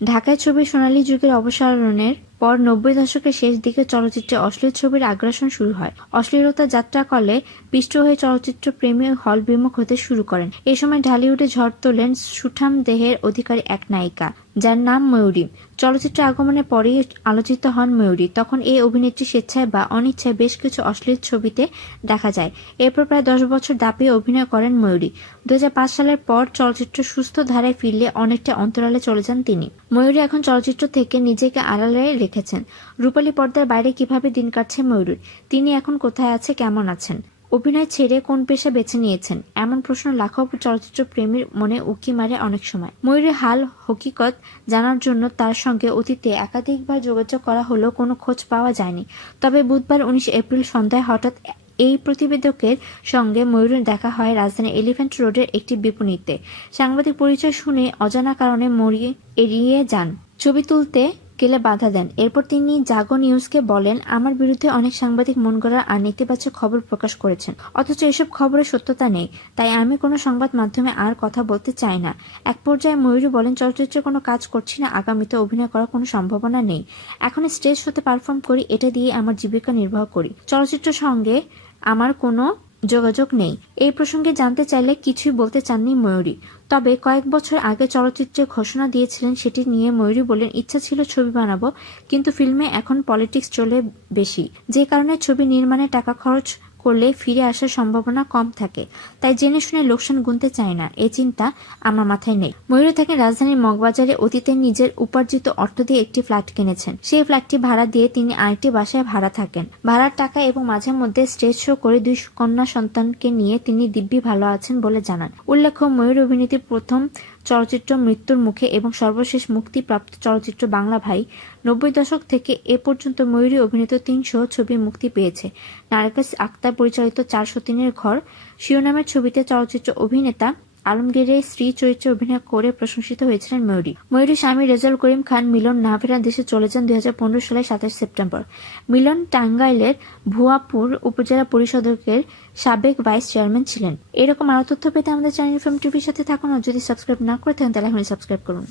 ঢাকায় ছবি সোনালী যুগের অবসারণের পর নব্বই দশকের শেষ দিকে চলচ্চিত্রে অশ্লীল ছবির আগ্রাসন শুরু হয়। অশ্লীলতা যাত্রা কলে পিষ্ট হয়ে চলচ্চিত্র প্রেমী হল বিমুখ হতে শুরু করেন। এ সময় ঢালিউডে ঝড় তোলেন সুঠাম দেহের অধিকারী এক নায়িকা। যার নাম ময়ূরী। চলচ্চিত্রে আগমনের পরেই আলোচিত হন ময়ূরী। তখন এই অভিনেত্রী স্বেচ্ছায় বা অনিচ্ছায় বেশ কিছু অশ্লীল ছবিতে দেখা যায়। এরপর প্রায় দশ বছর দাপিয়ে অভিনয় করেন ময়ূরী। দুই হাজার পাঁচ সালের পর চলচ্চিত্র সুস্থ ধারায় ফিরলে অনেকটা অন্তরালে চলে যান তিনি। ময়ূরী এখন চলচ্চিত্র থেকে নিজেকে আড়ালে রেখেছেন। রূপালী পর্দার বাইরে কীভাবে দিন কাটছে ময়ূরীর তিনি এখন কোথায় আছে, কেমন আছেন? অভিনয় ছেড়ে কোন পেশা বেছে নিয়েছেন? এমন প্রশ্ন লাখো চলচ্চিত্র প্রেমীর মনে উকি মারে অনেক সময়। ময়ূরের হাল হকিকত জানার জন্য তার সঙ্গে অতীতে একাধিকবার যোগাযোগ করা হলেও কোনো খোঁজ পাওয়া যায়নি। তবে বুধবার উনিশ এপ্রিল সন্ধ্যায় হঠাৎ এই প্রতিবেদকের সঙ্গে ময়ূরের দেখা হয় রাজধানীর এলিফ্যান্ট রোডের একটি বিপণীতে। সাংবাদিক পরিচয় শুনে অজানা কারণে মরিয়ে এড়িয়ে যান। ছবি তুলতে গেলে বাধা দেন। এরপর তিনি জাগো নিউজকে বলেন, আমার বিরুদ্ধে অনেক সাংবাদিক মন গড়া আর নেতিবাচক খবর প্রকাশ করেছেন। অথচ এসব খবরের সত্যতা নেই। তাই আমি কোনো সংবাদ মাধ্যমে আর কথা বলতে চাই না। এক পর্যায়ে ময়ূরী বলেন, চলচ্চিত্রে কোনো কাজ করছি না। আগামীতে অভিনয় করার কোনো সম্ভাবনা নেই। এখন স্টেজ শোতে পারফর্ম করি। এটা দিয়ে আমার জীবিকা নির্বাহ করি। চলচ্চিত্রের সঙ্গে আমার কোনো যোগাযোগ নেই। এই প্রসঙ্গে জানতে চাইলে কিছুই বলতে চাননি ময়ূরী। তবে কয়েক বছর আগে চলচ্চিত্রে ঘোষণা দিয়েছিলেন সেটি নিয়ে ময়ূরী বলেন ইচ্ছা ছিল ছবি বানাবো, কিন্তু ফিল্মে এখন পলিটিক্স চলে বেশি। যে কারণে ছবি নির্মাণে টাকা খরচ করলে ফিরে আসার সম্ভাবনা কম থাকে। তাই জেনে শুনে লোকসান গুনতে চায় না এই চিন্তা আমার মাথায় নেই। ময়ূর থাকেন রাজধানীর মগবাজারে অতীতে নিজের উপার্জিত অর্থ দিয়ে একটি ফ্ল্যাট কিনেছেন। সেই ফ্ল্যাটটি ভাড়া দিয়ে তিনি আরেকটি বাসায় ভাড়া থাকেন। ভাড়ার টাকা এবং মাঝে মধ্যে স্টেজ শো করে দুই কন্যা সন্তানকে নিয়ে তিনি দিব্যি ভালো আছেন বলে জানান। উল্লেখ্য, ময়ূর অভিনীতির প্রথম চলচ্চিত্র মৃত্যুর মুখে এবং সর্বশেষ মুক্তিপ্রাপ্ত চলচ্চিত্র বাংলা ভাই, নব্বই দশক থেকে এ পর্যন্ত ময়ূরী অভিনীত তিনশো ছবি মুক্তি পেয়েছে। নারকাস আক্তার পরিচালিত চারশো তিনের ঘর, শিরোনামের ছবিতে চলচ্চিত্র অভিনেতা আলমগীরের স্ত্রী চরিত্রে অভিনয় করে প্রশংসিত হয়েছিলেন ময়ূরী। ময়ূরী স্বামী রেজাল করিম খান মিলন না ফেরার দেশে চলে যান দুই হাজার পনেরো সালের সাতাশ সেপ্টেম্বর। মিলন টাঙ্গাইলের ভুয়াপুর উপজেলা পরিষদকের সাবেক ভাইস চেয়ারম্যান ছিলেন। এরকম আরও তথ্য পেতে আমাদের চ্যানেল ফিল্ম টিভির সাথে থাকুন। আর যদি সাবস্ক্রাইব না করে থাকেন, তাহলে এখন সাবস্ক্রাইব করুন।